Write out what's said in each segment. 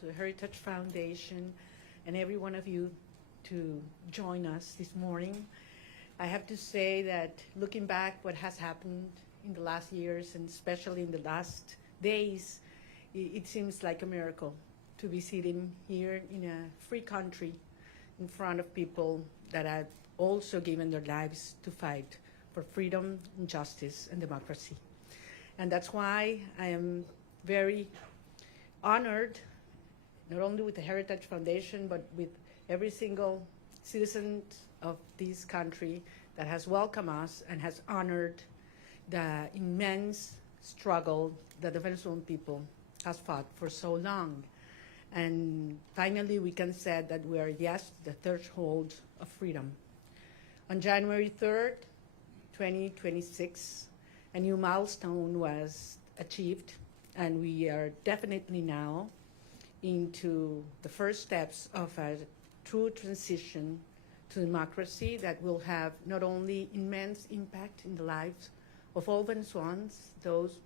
to the Heritage Foundation, and every one of you to join us this morning. I have to say that looking back what has happened in the last years, and especially in the last days, it seems like a miracle to be sitting here in a free country in front of people that have also given their lives to fight for freedom and justice and democracy. And that's why I am very honored, not only with the Heritage Foundation, but with every single citizen of this country that has welcomed us and has honored the immense struggle that the Venezuelan people has fought for so long. And finally, we can say that we are, yes, the threshold of freedom. On January 3rd, 2026, a new milestone was achieved, and we are definitely now into the first steps of a true transition to democracy that will have not only immense impact in the lives of all Venezuelans, those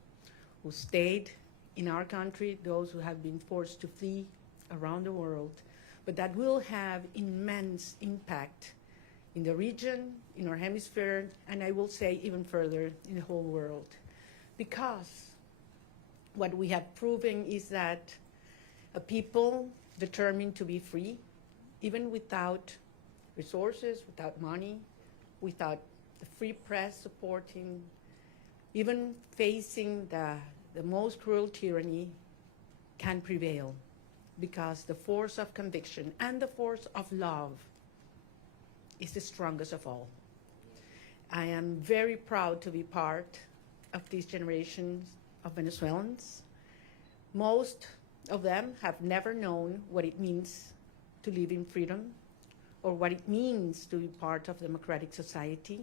who stayed in our country, those who have been forced to flee around the world, but that will have immense impact in the region, in our hemisphere, and I will say even further in the whole world. Because what we have proven is that a people determined to be free, even without resources, without money, without the free press supporting, even facing the most cruel tyranny, can prevail, because the force of conviction and the force of love is the strongest of all. I am very proud to be part of these generations of Venezuelans. Most of them have never known what it means to live in freedom or what it means to be part of a democratic society,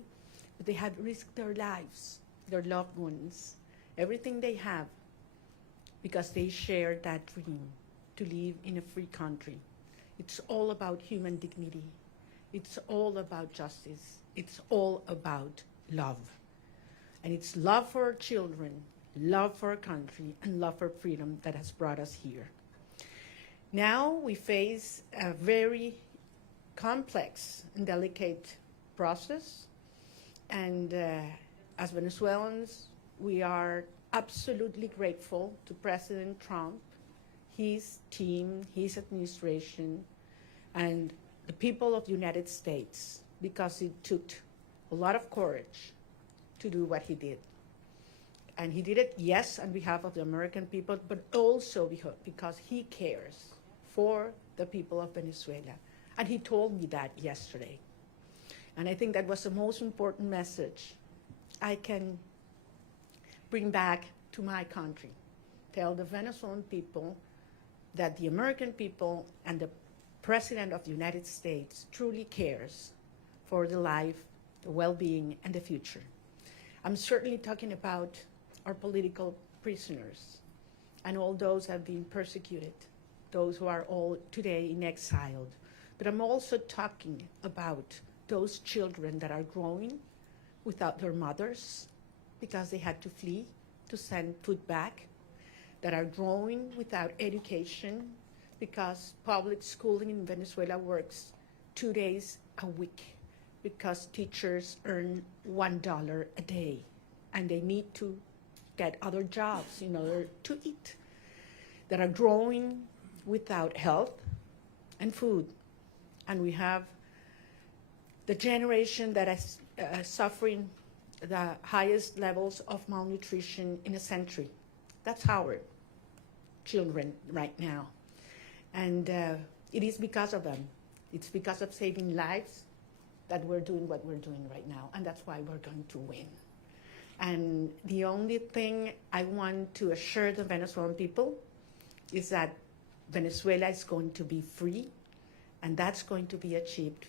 but they have risked their lives, their loved ones, everything they have, because they share that dream to live in a free country. It's all about human dignity. It's all about justice. It's all about love. And it's love for our children, love for our country, and love for freedom that has brought us here. Now we face a very complex and delicate process. And as Venezuelans, we are absolutely grateful to President Trump, his team, his administration, and the people of the United States, because it took a lot of courage to do what he did. And he did it, yes, on behalf of the American people, but also because he cares for the people of Venezuela. And he told me that yesterday. And I think that was the most important message I can bring back to my country. Tell the Venezuelan people that the American people and the President of the United States truly cares for the life, the well-being, and the future. I'm certainly talking about our political prisoners and all those who have been persecuted, those who are all today in exile. But I'm also talking about those children that are growing without their mothers because they had to flee to send food back, that are growing without education because public schooling in Venezuela works 2 days a week because teachers earn $1 a day and they need to get other jobs in order to eat, that are growing without health and food. And we have the generation that is suffering the highest levels of malnutrition in a century. That's our children right now. And it is because of them. It's because of saving lives that we're doing what we're doing right now. And that's why we're going to win. And the only thing I want to assure the Venezuelan people is that Venezuela is going to be free, and that's going to be achieved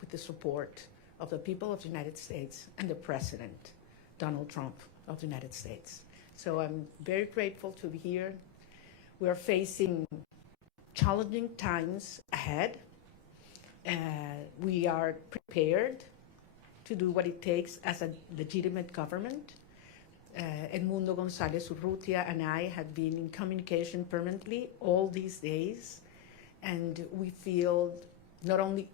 with the support of the people of the United States and the President, Donald Trump of the United States. So I'm very grateful to be here. We're facing challenging times ahead. We are prepared to do what it takes as a legitimate government. Edmundo González Urrutia and I have been in communication permanently all these days, and we feel not only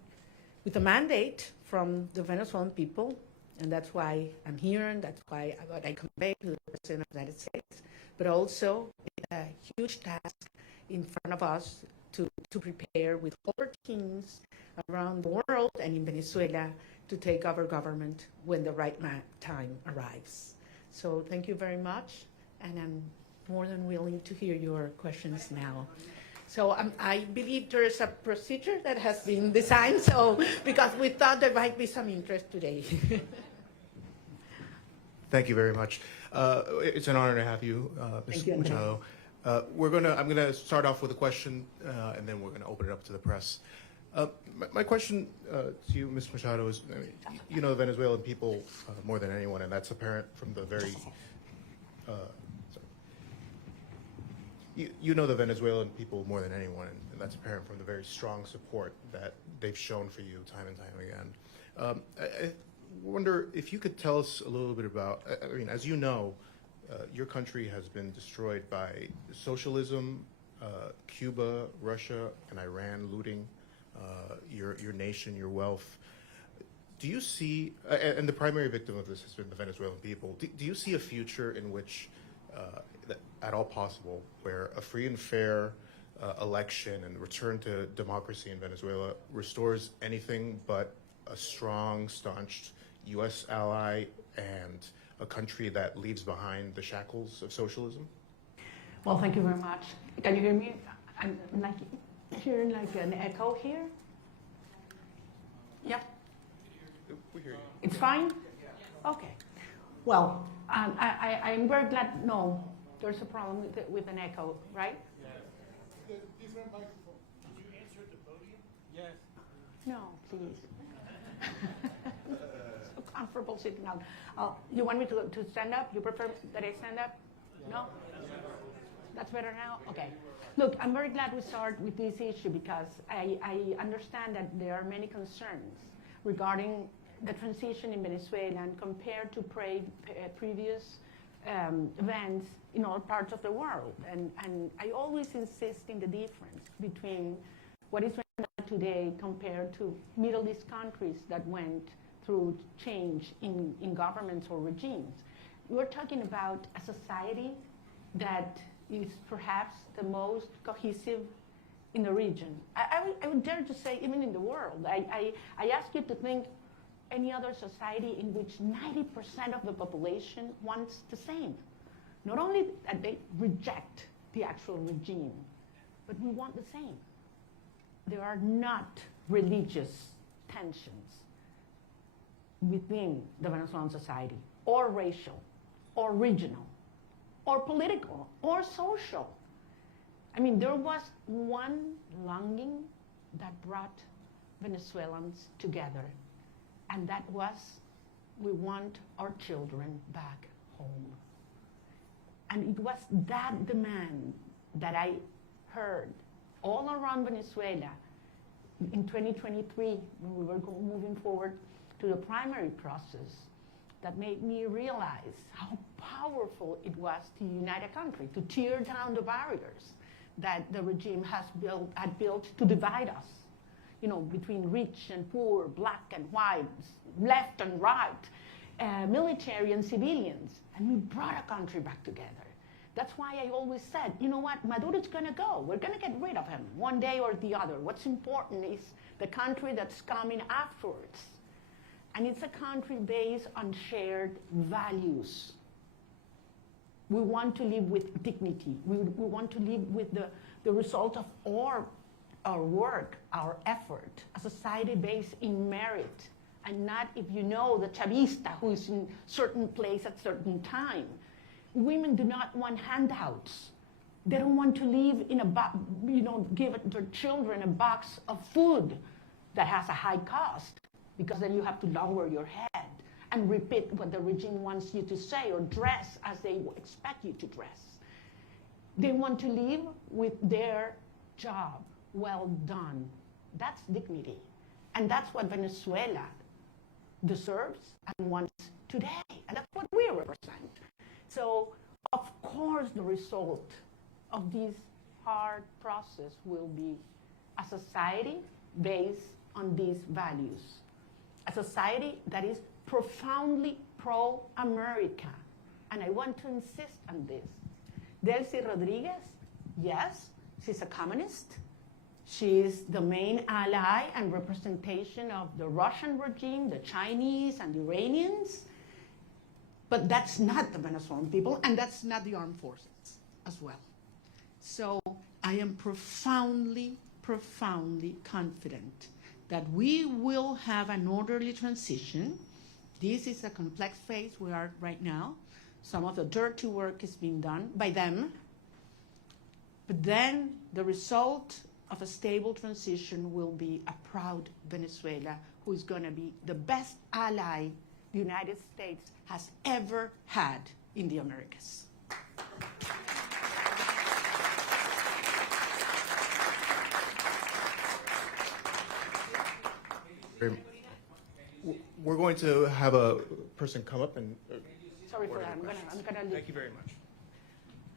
with a mandate from the Venezuelan people, and that's why I'm here, and that's why I convey to the President of the United States, but also a huge task in front of us to prepare with other teams around the world and in Venezuela to take over government when the right time arrives. So thank you very much, and I'm more than willing to hear your questions now. So I believe there is a procedure that has been designed, so because we thought there might be some interest today. Thank you very much. It's an honor to have you, Ms. Machado. I'm gonna start off with a question, and then we're gonna open it up to the press. My question to you, Ms. Machado, is, I mean, you know the Venezuelan people more than anyone, and that's apparent from the very, you know the Venezuelan people more than anyone, and that's apparent from the very strong support that they've shown for you time and time again. I wonder if you could tell us a little bit about, I mean, as you know, your country has been destroyed by socialism, Cuba, Russia, and Iran looting your nation, your wealth. Do you see, and the primary victim of this has been the Venezuelan people, do you see a future in which, at all possible, where a free and fair election and return to democracy in Venezuela restores anything but a strong, staunched U.S. ally and a country that leaves behind the shackles of socialism? Well, thank you very much. Can you hear me? I'm like hearing like an echo here. Yeah. We hear you. It's fine? Okay. Well, I'm very glad. No, there's a problem with an echo, right? Yes. Different microphone. Did you answer at the podium? Yes. No, please. So comfortable sitting down. You want me to stand up? You prefer that I stand up? No? That's better now? Okay. Look, I'm very glad we start with this issue because I understand that there are many concerns regarding the transition in Venezuela and compared to previous events in all parts of the world. And I always insist in the difference between what is Venezuela today compared to Middle East countries that went through change in governments or regimes. We're talking about a society that is perhaps the most cohesive in the region. I would dare to say even in the world. I ask you to think any other society in which 90% of the population wants the same. Not only that they reject the actual regime, but we want the same. There are not religious tensions within the Venezuelan society, or racial, or regional, or political, or social. I mean, there was one longing that brought Venezuelans together, and that was, we want our children back home. And it was that demand that I heard all around Venezuela in 2023, when we were moving forward to the primary process, that made me realize how powerful it was to unite a country, to tear down the barriers that the regime had built to divide us, you know, between rich and poor, black and white, left and right, military and civilians. And we brought a country back together. That's why I always said, you know what, Maduro's gonna go. We're gonna get rid of him one day or the other. What's important is the country that's coming afterwards. And it's a country based on shared values. We want to live with dignity. We want to live with the result of our work, our effort, a society based in merit, and not if you know the chavista who is in certain place at certain time. Women do not want handouts. They don't want to live in a box, you know, give their children a box of food that has a high cost, because then you have to lower your head and repeat what the regime wants you to say or dress as they expect you to dress. They want to live with their job well done. That's dignity. And that's what Venezuela deserves and wants today. And that's what we represent. So, of course, the result of this hard process will be a society based on these values, a society that is profoundly pro-America. And I want to insist on this. Delcy Rodriguez, yes, she's a communist. She is the main ally and representation of the Russian regime, the Chinese and the Iranians. But that's not the Venezuelan people, and that's not the armed forces as well. So I am profoundly, profoundly confident that we will have an orderly transition. This is a complex phase we are right now. Some of the dirty work is being done by them. But then the result of a stable transition will be a proud Venezuela who is going to be the best ally the United States has ever had in the Americas. We're going to have a person come up and. Sorry for that. I'm gonna leave. Thank you very much.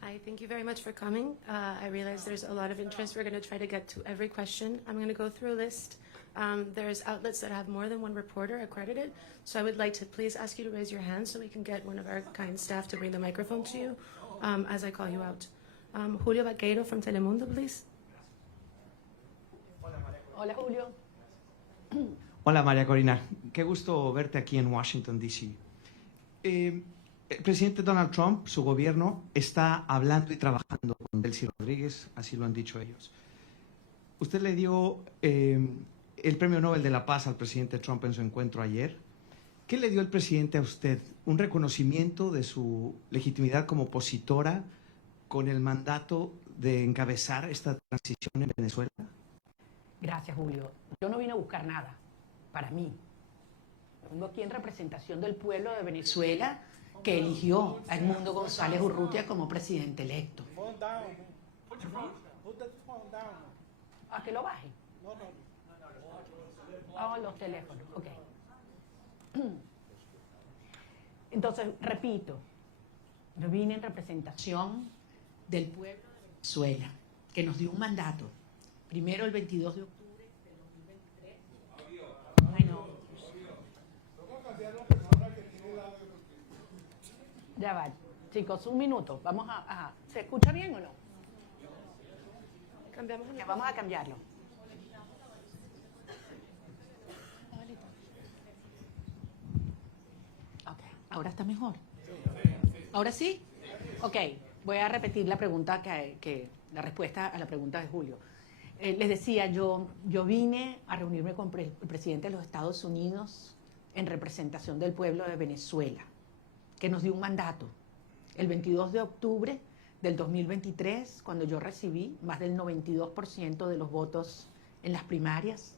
Hi, thank you very much for coming. I realize there's a lot of interest. We're going to try to get to every question. I'm going to go through a list. There's outlets that have more than one reporter accredited, so I would like to please ask you to raise your hand so we can get one of our kind staff to bring the microphone to you as I call you out. Julio Vaqueiro from Telemundo, please. Hola, Julio. Hola María Corina, qué gusto verte aquí en Washington, D.C. El presidente Donald Trump, su gobierno, está hablando y trabajando con Delcy Rodríguez, así lo han dicho ellos. Usted le dio el Premio Nobel de la Paz al presidente Trump en su encuentro ayer. ¿Qué le dio el presidente a usted? ¿Un reconocimiento de su legitimidad como opositora con el mandato de encabezar esta transición en Venezuela? Gracias, Julio. Yo no vine a buscar nada para mí. Vengo aquí en representación del pueblo de Venezuela que eligió a Edmundo González Urrutia como presidente electo. ¿A que lo baje? Oh, los teléfonos, ok. Entonces, repito, yo vine en representación del pueblo de Venezuela, que nos dio un mandato. Primero el 22 de octubre del 2023. Bueno. Ya va, chicos, un minuto. Vamos a ¿se escucha bien o no? Cambiamos el Vamos a cambiarlo. Ok, ahora está mejor. ¿Ahora sí? Ok, voy a repetir la pregunta la respuesta a la pregunta de Julio. Les decía, yo vine a reunirme con el presidente de los Estados Unidos en representación del pueblo de Venezuela, que nos dio un mandato. El 22 de octubre del 2023, cuando yo recibí más del 92% de los votos en las primarias,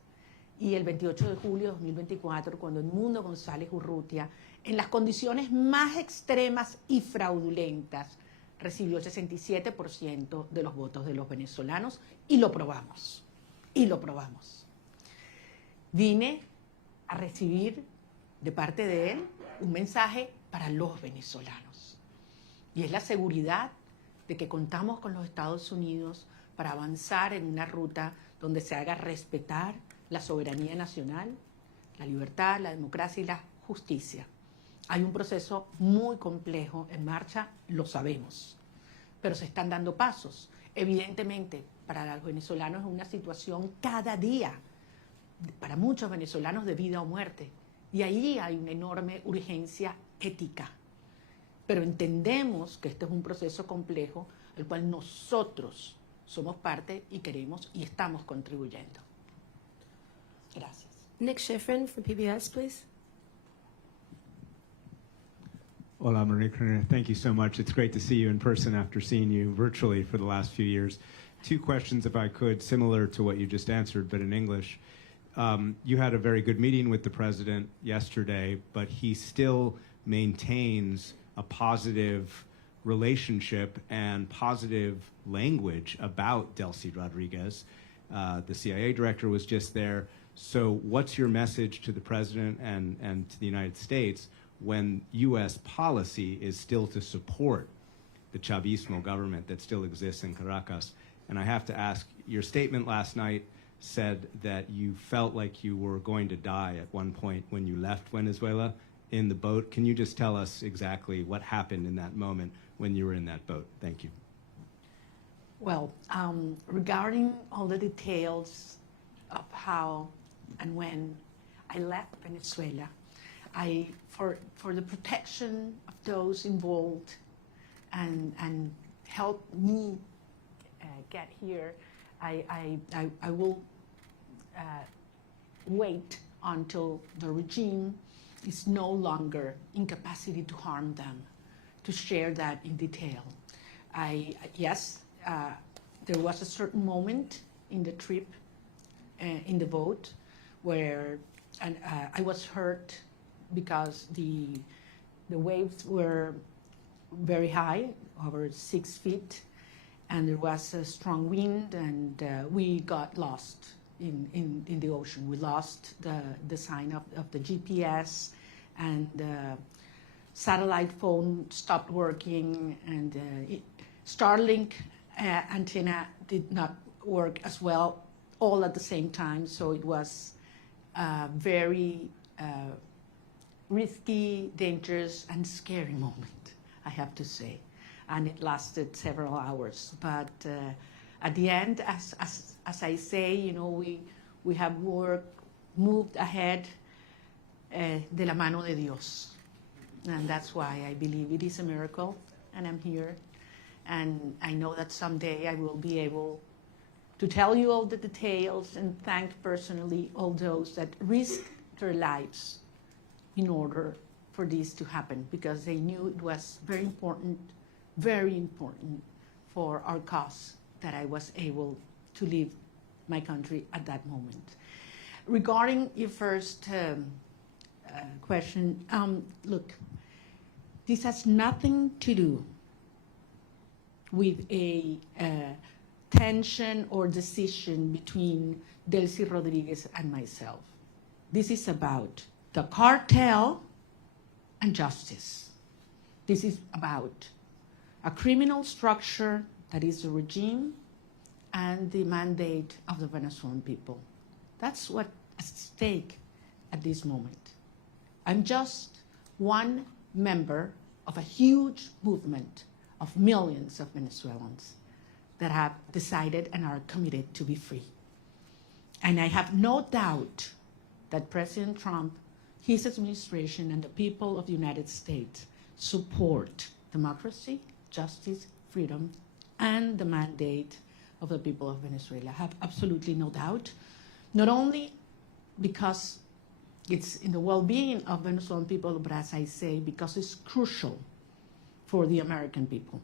y el 28 de julio de 2024, cuando Edmundo González Urrutia, en las condiciones más extremas y fraudulentas, recibió el 67% de los votos de los venezolanos y lo probamos. Vine a recibir de parte de él un mensaje para los venezolanos. Y es la seguridad de que contamos con los Estados Unidos para avanzar en una ruta donde se haga respetar la soberanía nacional, la libertad, la democracia y la justicia. Hay un proceso muy complejo en marcha, lo sabemos, pero se están dando pasos. Evidentemente, para los venezolanos es una situación cada día, para muchos venezolanos de vida o muerte, y ahí hay una enorme urgencia ética. Pero entendemos que este es un proceso complejo al cual nosotros somos parte y queremos y estamos contribuyendo. Gracias. Nick Schifrin from PBS, please. Hola, Maria Corina. Thank you so much. It's great to see you in person after seeing you virtually for the last few years. Two questions, if I could, similar to what you just answered, but in English. You had a very good meeting with the president yesterday, but he still maintains a positive relationship and positive language about Delcy Rodriguez. The CIA director was just there. So what's your message to the president and to the United States when U.S. policy is still to support the Chavismo government that still exists in Caracas. And I have to ask, your statement last night said that you felt like you were going to die at one point when you left Venezuela in the boat. Can you just tell us exactly what happened in that moment when you were in that boat? Thank you. Well, regarding all the details of how and when I left Venezuela, for the protection of those involved and help me get here, I will wait until the regime is no longer in capacity to harm them, to share that in detail. Yes, there was a certain moment in the trip in the boat where I was hurt because the waves were very high, over 6 feet, and there was a strong wind, and we got lost in the ocean. We lost the sign of the GPS, and satellite phone stopped working, and Starlink antenna did not work as well, all at the same time. So it was very risky, dangerous, and scary moment, I have to say. And it lasted several hours. But at the end, as I say, you know, we have moved ahead de la mano de Dios. And that's why I believe it is a miracle, and I'm here. And I know that someday I will be able to tell you all the details and thank personally all those that risked their lives in order for this to happen, because they knew it was very important for our cause that I was able to leave my country at that moment. Regarding your first question, look, this has nothing to do with a tension or decision between Delcy Rodriguez and myself. This is about the cartel and justice. This is about a criminal structure that is the regime and the mandate of the Venezuelan people. That's what's at stake at this moment. I'm just one member of a huge movement of millions of Venezuelans that have decided and are committed to be free. And I have no doubt that President Trump, his administration, and the people of the United States support democracy, justice, freedom, and the mandate of the people of Venezuela. I have absolutely no doubt, not only because it's in the well-being of Venezuelan people, but as I say, because it's crucial for the American people.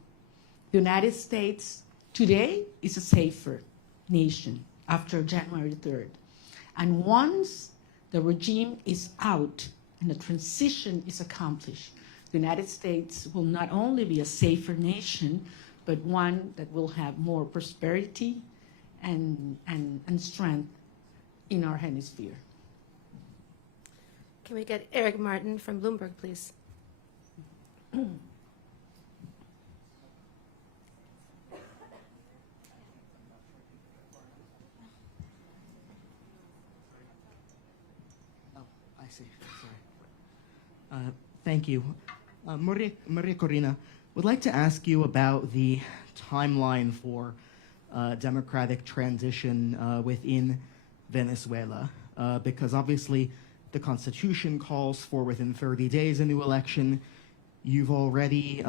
The United States today is a safer nation after January 3rd. And once the regime is out and the transition is accomplished, the United States will not only be a safer nation, but one that will have more prosperity and strength in our hemisphere. Can we get Eric Martin from Bloomberg, please? I see. Sorry. Thank you. Maria Corina, would like to ask you about the timeline for democratic transition within Venezuela, because obviously the Constitution calls for within 30 days a new election. You've already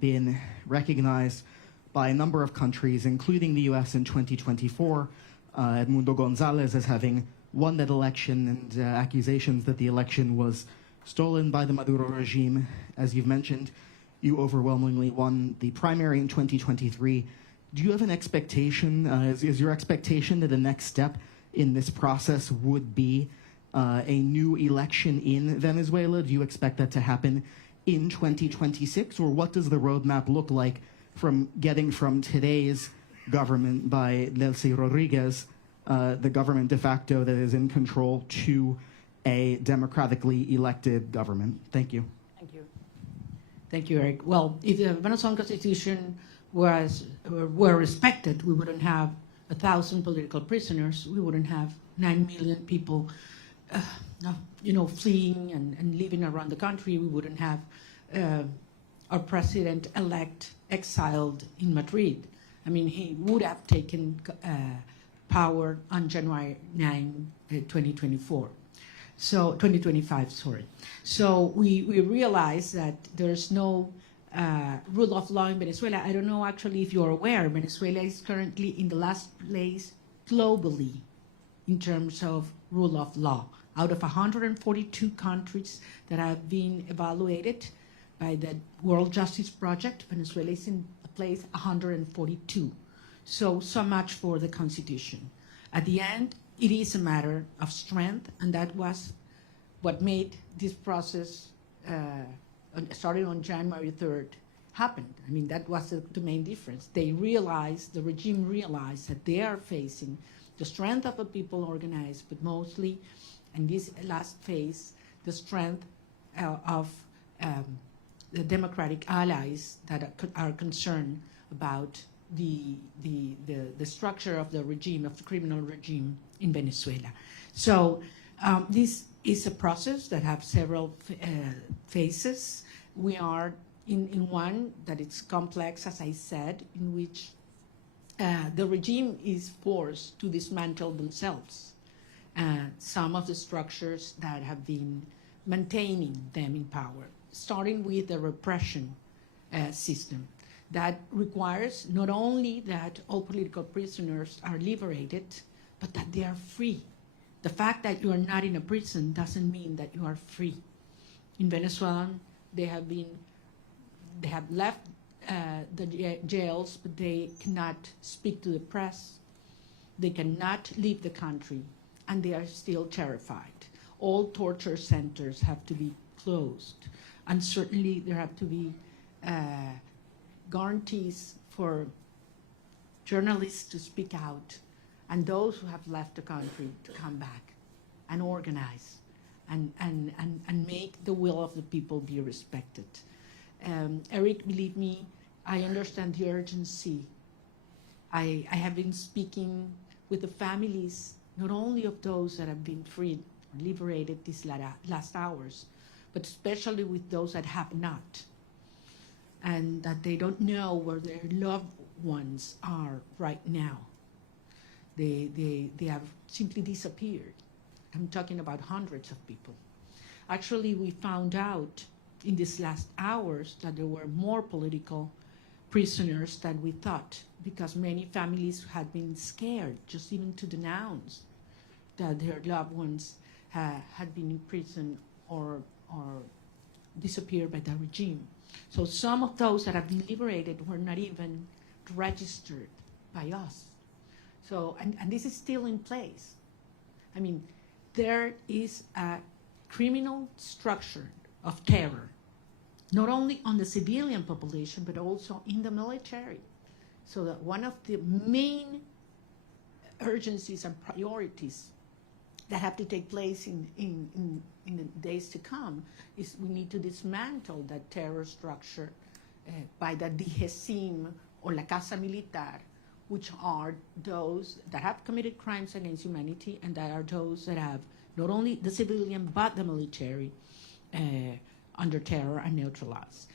been recognized by a number of countries, including the US in 2024, Edmundo Gonzalez as having won that election, and accusations that the election was stolen by the Maduro regime. As you've mentioned, you overwhelmingly won the primary in 2023. Do you have an expectation, is your expectation that the next step in this process would be a new election in Venezuela? Do you expect that to happen in 2026? Or what does the roadmap look like from getting from today's government by Delcy Rodriguez, the government de facto that is in control, to a democratically elected government? Thank you. Thank you, Eric. Well, if the Venezuelan Constitution were respected, we wouldn't have 1,000 political prisoners. We wouldn't have 9 million people, fleeing and living around the country. We wouldn't have our president-elect exiled in Madrid. I mean, he would have taken power on January 9, 2024. So 2025, sorry. So we realize that there's no rule of law in Venezuela. I don't know actually if you're aware, Venezuela is currently in the last place globally in terms of rule of law. Out of 142 countries that have been evaluated by the World Justice Project, Venezuela is in place 142. So much for the Constitution. At the end, it is a matter of strength, and that was what made this process, starting on January 3rd, happen. I mean, that was the main difference. The regime realized that they are facing the strength of a people organized, but mostly, in this last phase, the strength of the democratic allies that are concerned about the structure of the regime, of the criminal regime in Venezuela. So this is a process that has several phases. We are in one that it's complex, as I said, in which the regime is forced to dismantle themselves. Some of the structures that have been maintaining them in power, starting with the repression system. That requires not only that all political prisoners are liberated, but that they are free. The fact that you are not in a prison doesn't mean that you are free. In Venezuela, they have left the jails, but they cannot speak to the press. They cannot leave the country, and they are still terrified. All torture centers have to be closed, and certainly there have to be guarantees for journalists to speak out, and those who have left the country to come back and organize and make the will of the people be respected. Eric, believe me, I understand the urgency. I have been speaking with the families, not only of those that have been freed or liberated these last hours, but especially with those that have not, and that they don't know where their loved ones are right now. They have simply disappeared. I'm talking about hundreds of people. Actually, we found out in these last hours that there were more political prisoners than we thought, because many families had been scared just even to denounce that their loved ones had been in prison or disappeared by the regime. So some of those that have been liberated were not even registered by us. So, and this is still in place. I mean, there is a criminal structure of terror, not only on the civilian population, but also in the military. So that one of the main urgencies and priorities that have to take place in the days to come is we need to dismantle that terror structure by the DGCIM or La Casa Militar, which are those that have committed crimes against humanity, and that are those that have not only the civilian but the military under terror and neutralized.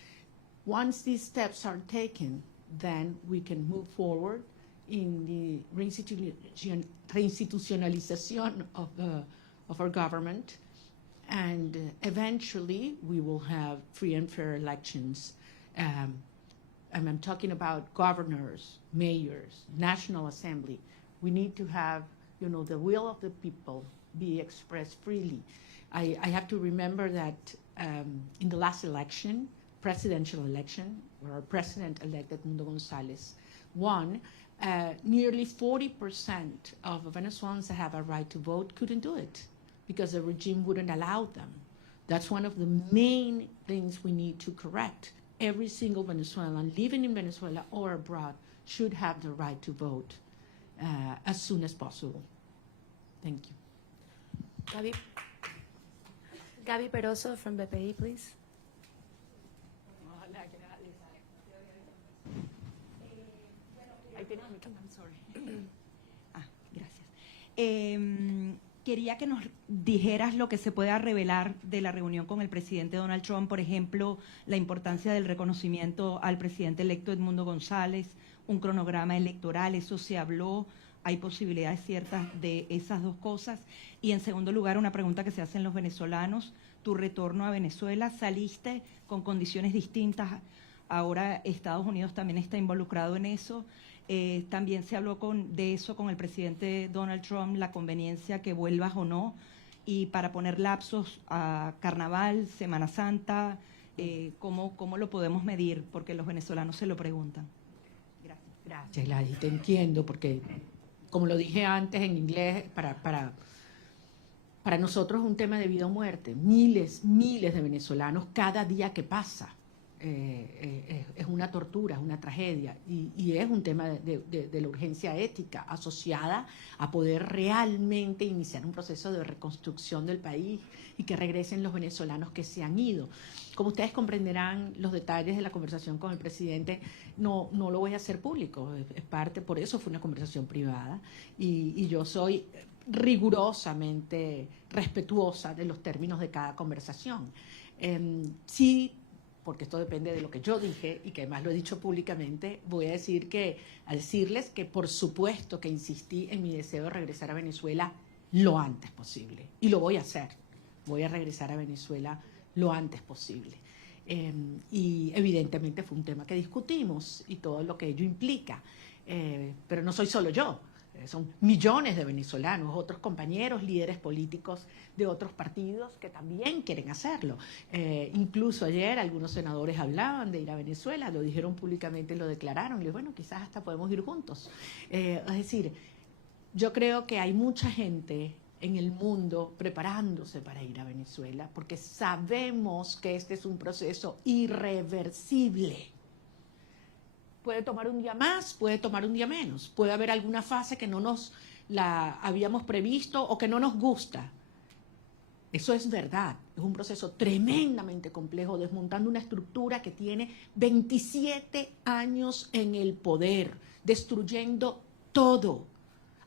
Once these steps are taken, then we can move forward in the reinstitutionalization of our government, and eventually we will have free and fair elections. And I'm talking about governors, mayors, National Assembly. We need to have, the will of the people be expressed freely. I have to remember that in the last election, presidential election, where our president-elect Edmundo González won, nearly 40% of Venezuelans that have a right to vote couldn't do it because the regime wouldn't allow them. That's one of the main things we need to correct. Every single Venezuelan living in Venezuela or abroad should have the right to vote as soon as possible. Thank you. Gaby Peroso from BPI, please. Gracias. Quería que nos dijeras lo que se pueda revelar de la reunión con el presidente Donald Trump, por ejemplo, la importancia del reconocimiento al presidente electo Edmundo González, un cronograma electoral, eso se habló, hay posibilidades ciertas de esas dos cosas. Y en segundo lugar, una pregunta que se hacen los venezolanos, tu retorno a Venezuela, saliste con condiciones distintas, ahora Estados Unidos también está involucrado en eso. También se habló de eso con el presidente Donald Trump, la conveniencia que vuelvas o no, y para poner lapsos a Carnaval, Semana Santa, ¿cómo lo podemos medir? Porque los venezolanos se lo preguntan. Gracias. Gracias, Gladys, te entiendo, porque como lo dije antes en inglés, para nosotros es un tema de vida o muerte. Miles de venezolanos cada día que pasa. Es una tortura, es una tragedia y es un tema de la urgencia ética asociada a poder realmente iniciar un proceso de reconstrucción del país y que regresen los venezolanos que se han ido. Como ustedes comprenderán, los detalles de la conversación con el presidente no lo voy a hacer público, es parte, por eso fue una conversación privada y yo soy rigurosamente respetuosa de los términos de cada conversación. Sí, porque esto depende de lo que yo dije y que además lo he dicho públicamente, voy a decirles que por supuesto que insistí en mi deseo de regresar a Venezuela lo antes posible. Y lo voy a hacer. Voy a regresar a Venezuela lo antes posible. Y evidentemente fue un tema que discutimos y todo lo que ello implica. Pero no soy solo yo. Son millones de venezolanos, otros compañeros, líderes políticos de otros partidos que también quieren hacerlo. Incluso ayer algunos senadores hablaban de ir a Venezuela, lo dijeron públicamente, lo declararon. Y bueno, quizás hasta podemos ir juntos. Es decir, yo creo que hay mucha gente en el mundo preparándose para ir a Venezuela porque sabemos que este es un proceso irreversible. Puede tomar un día más, puede tomar un día menos. Puede haber alguna fase que no nos la habíamos previsto o que no nos gusta. Eso es verdad. Es un proceso tremendamente complejo, desmontando una estructura que tiene 27 años en el poder, destruyendo todo,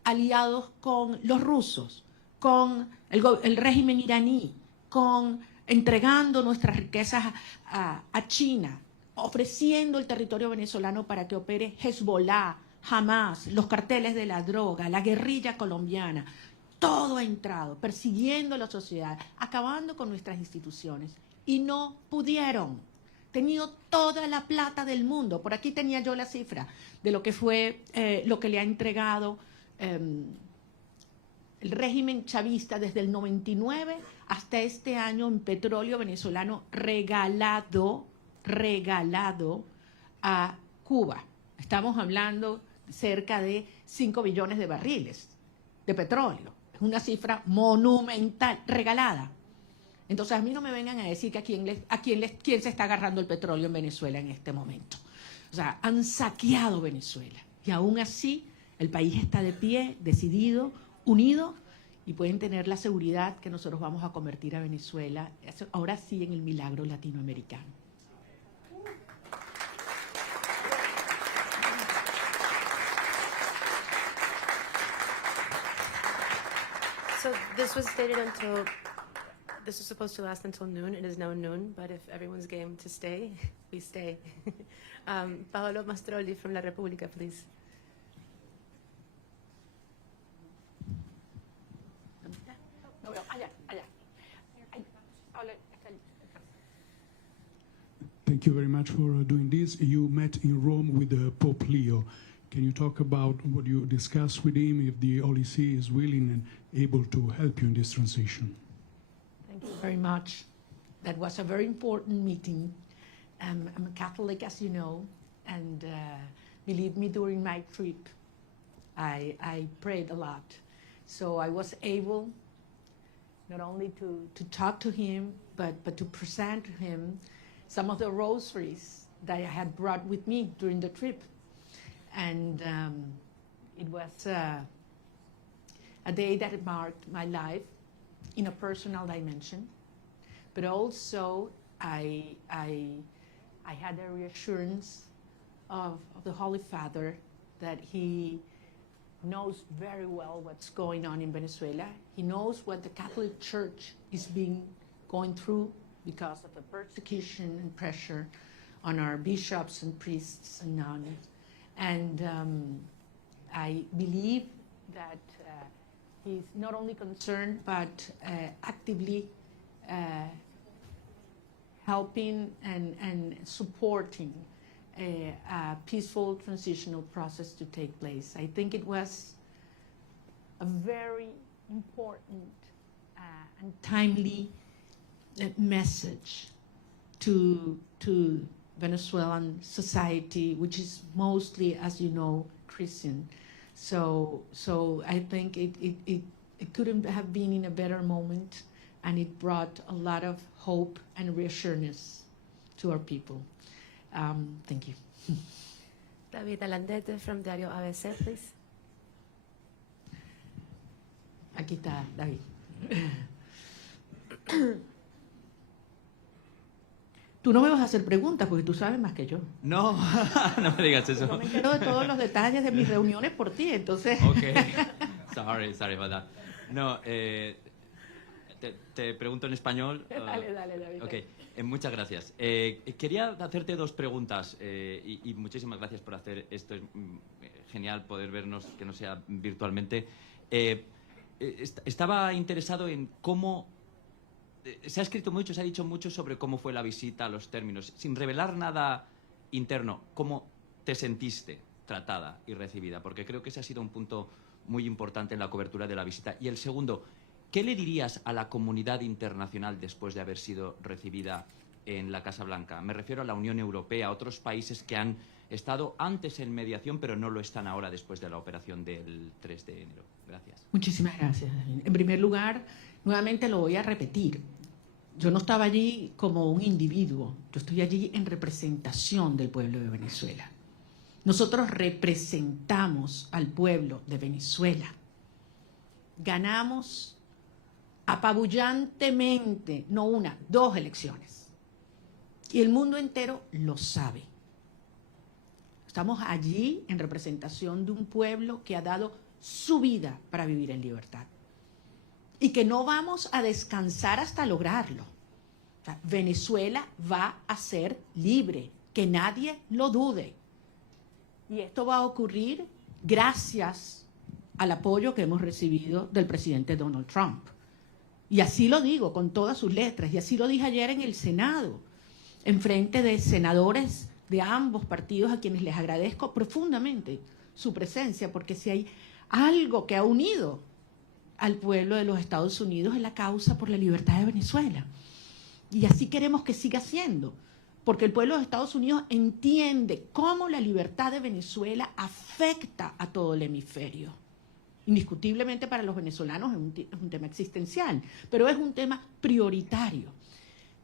aliados con los rusos, con el régimen iraní, entregando nuestras riquezas a China, ofreciendo el territorio venezolano para que opere Hezbollah, Hamas, los carteles de la droga, la guerrilla colombiana. Todo ha entrado, persiguiendo a la sociedad, acabando con nuestras instituciones. Y no pudieron. Tenido toda la plata del mundo. Por aquí tenía yo la cifra de lo que fue, lo que le ha entregado el régimen chavista desde el 99 hasta este año en petróleo venezolano regalado a Cuba. Estamos hablando cerca de 5 billones de barriles de petróleo. Es una cifra monumental, regalada. Entonces a mí no me vengan a decir que quién se está agarrando el petróleo en Venezuela en este momento. O sea, han saqueado Venezuela y aún así el país está de pie, decidido, unido, y pueden tener la seguridad que nosotros vamos a convertir a Venezuela, ahora sí, en el milagro latinoamericano. So this was supposed to last until noon. It is now noon, but if everyone's game to stay, we stay. Paolo Mastrolli from La Repubblica, please. Thank you very much for doing this. You met in Rome with Pope Leo. Can you talk about what you discussed with him, if the Holy See is willing and able to help you in this transition? Thank you very much. That was a very important meeting. I'm a Catholic, as you know, and believe me, during my trip, I prayed a lot. So I was able not only to talk to him, but to present to him some of the rosaries that I had brought with me during the trip. And it was a day that marked my life in a personal dimension, but also I had a reassurance of the Holy Father that he knows very well what's going on in Venezuela. He knows what the Catholic Church is going through because of the persecution and pressure on our bishops and priests and nuns. And I believe that he's not only concerned, but actively helping and supporting a peaceful transitional process to take place. I think it was a very important and timely message to Venezuelan society, which is mostly, as you know, Christian. So I think it couldn't have been in a better moment, and it brought a lot of hope and reassurance to our people. Thank you. David Alandete from Diario ABC, please. Aquí está David. Tú no me vas a hacer preguntas porque tú sabes más que yo. No, no me digas eso. Yo me entero de todos los detalles de mis reuniones por ti, entonces. Ok, sorry about that. No, te pregunto en español. Dale, David. Ok, muchas gracias. Quería hacerte dos preguntas y muchísimas gracias por hacer esto. Es genial poder vernos, que no sea virtualmente. Estaba interesado en cómo... Se ha escrito mucho, se ha dicho mucho sobre cómo fue la visita, los términos. Sin revelar nada interno, ¿cómo te sentiste tratada y recibida? Porque creo que ese ha sido un punto muy importante en la cobertura de la visita. Y el segundo, ¿qué le dirías a la comunidad internacional después de haber sido recibida en la Casa Blanca? Me refiero a la Unión Europea, a otros países que han estado antes en mediación, pero no lo están ahora después de la operación del 3 de enero. Gracias. Muchísimas gracias, David. En primer lugar, nuevamente lo voy a repetir. Yo no estaba allí como un individuo, yo estoy allí en representación del pueblo de Venezuela. Nosotros representamos al pueblo de Venezuela. Ganamos apabullantemente, no una, 2 elecciones. Y el mundo entero lo sabe. Estamos allí en representación de un pueblo que ha dado su vida para vivir en libertad. Y que no vamos a descansar hasta lograrlo. O sea, Venezuela va a ser libre, que nadie lo dude. Y esto va a ocurrir gracias al apoyo que hemos recibido del presidente Donald Trump. Y así lo digo con todas sus letras, y así lo dije ayer en el Senado, en frente de senadores de ambos partidos a quienes les agradezco profundamente su presencia, porque si hay algo que ha unido al pueblo de los Estados Unidos es la causa por la libertad de Venezuela. Y así queremos que siga siendo, porque el pueblo de Estados Unidos entiende cómo la libertad de Venezuela afecta a todo el hemisferio. Indiscutiblemente para los venezolanos es un tema existencial, pero es un tema prioritario.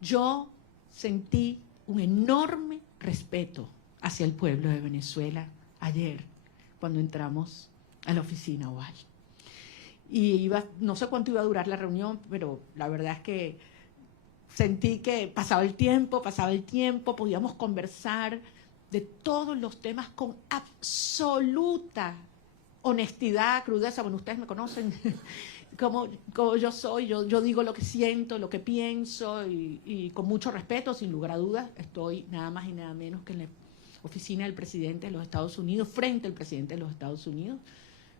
Yo sentí un enorme respeto hacia el pueblo de Venezuela ayer, cuando entramos a la oficina oval. Y no sé cuánto iba a durar la reunión, pero la verdad es que sentí que pasaba el tiempo, podíamos conversar de todos los temas con absoluta honestidad, crudeza. Bueno, ustedes me conocen como yo soy, yo digo lo que siento, lo que pienso, y con mucho respeto, sin lugar a dudas. Estoy nada más y nada menos que en la oficina del presidente de los Estados Unidos, frente al presidente de los Estados Unidos,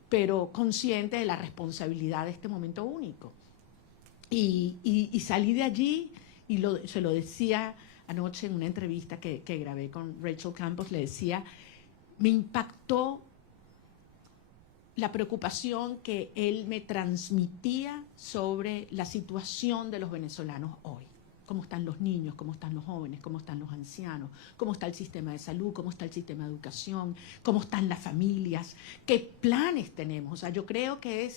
pero consciente de la responsabilidad de este momento único. Y salí de allí, y se lo decía anoche en una entrevista que grabé con Rachel Campos, le decía, me impactó la preocupación que él me transmitía sobre la situación de los venezolanos hoy. Cómo están los niños, cómo están los jóvenes, cómo están los ancianos, cómo está el sistema de salud, cómo está el sistema de educación, cómo están las familias, qué planes tenemos. O sea, yo creo que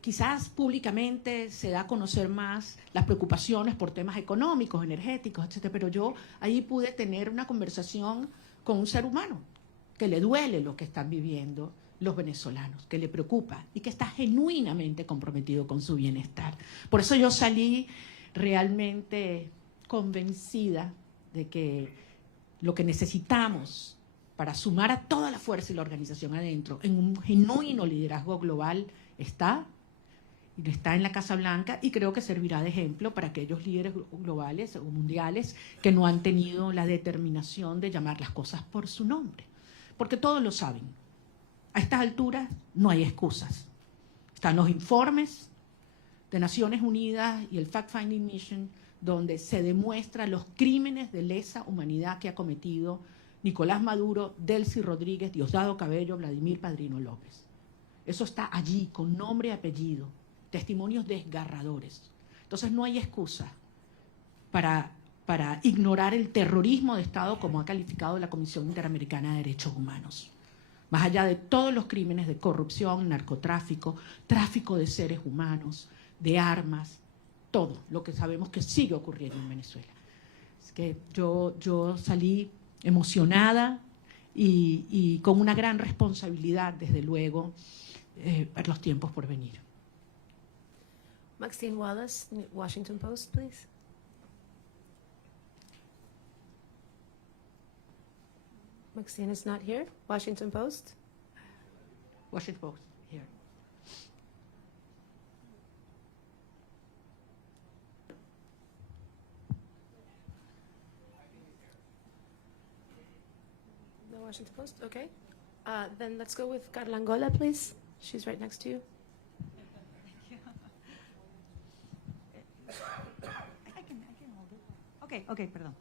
quizás públicamente se da a conocer más las preocupaciones por temas económicos, energéticos, etcétera, pero yo ahí pude tener una conversación con un ser humano que le duele lo que están viviendo los venezolanos, que le preocupa y que está genuinamente comprometido con su bienestar. Por eso yo salí realmente convencida de que lo que necesitamos para sumar a toda la fuerza y la organización adentro en un genuino liderazgo global está en la Casa Blanca, y creo que servirá de ejemplo para aquellos líderes globales o mundiales que no han tenido la determinación de llamar las cosas por su nombre, porque todos lo saben. A estas alturas no hay excusas. Están los informes de Naciones Unidas y el Fact-Finding Mission, donde se demuestran los crímenes de lesa humanidad que ha cometido Nicolás Maduro, Delcy Rodríguez, Diosdado Cabello, Vladimir Padrino López. Eso está allí, con nombre y apellido, testimonios desgarradores. Entonces no hay excusa para ignorar el terrorismo de Estado como ha calificado la Comisión Interamericana de Derechos Humanos. Más allá de todos los crímenes de corrupción, narcotráfico, tráfico de seres humanos, de armas, todo lo que sabemos que sigue ocurriendo en Venezuela. Es que yo salí emocionada y con una gran responsabilidad, desde luego, a los tiempos por venir. Maxine Wallace, Washington Post, please. Maxine is not here. Washington Post. Washington Post, here. No Washington Post, okay. Then let's go with Carla Angola, please. She's right next to you. Ok, perdón.